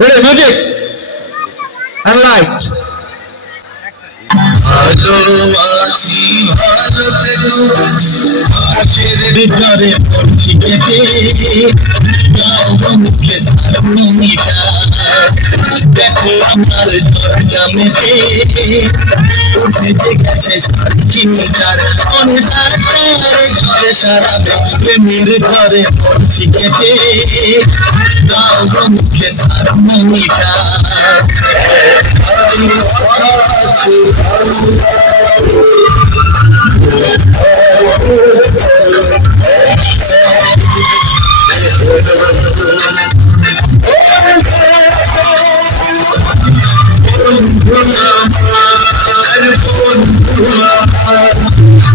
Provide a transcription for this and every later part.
Ready, music and light. দেখো আমার সারাবে প্রেমের ঘরে পড়ছি কেটে যাও মুখে সারমিটা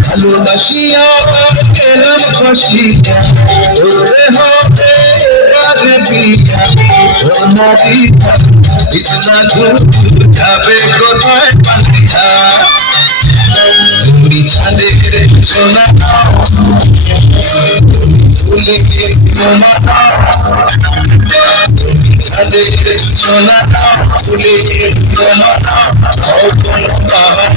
ভালোবাসিয়া গেলাম ফাঁসিয়া সোনারি দূর যাবে কোথায় পালিয়া তুমি ছাদের সোনা তুলে তোমা ছাদের সোনা তুলে তোমা কোনো বাবানি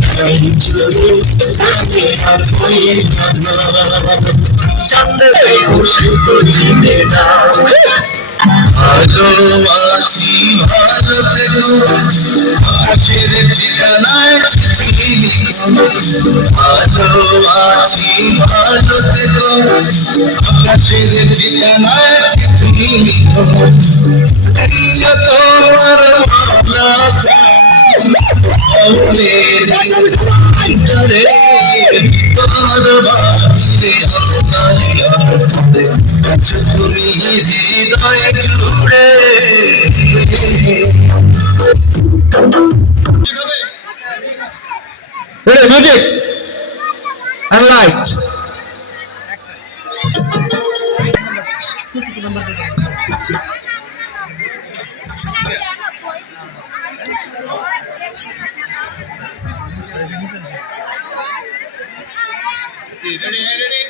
ভালো আছি ভালো থেকো আকাশের ঠিকানায় চিঠি লিখো ভালো আছি ভালো থেকো আকাশের ঠিকানায় চিঠি লিখো তোমার ভাবনা তুমি হৃদয় জুড়ে Ready, music and light. Ready, ready, ready ready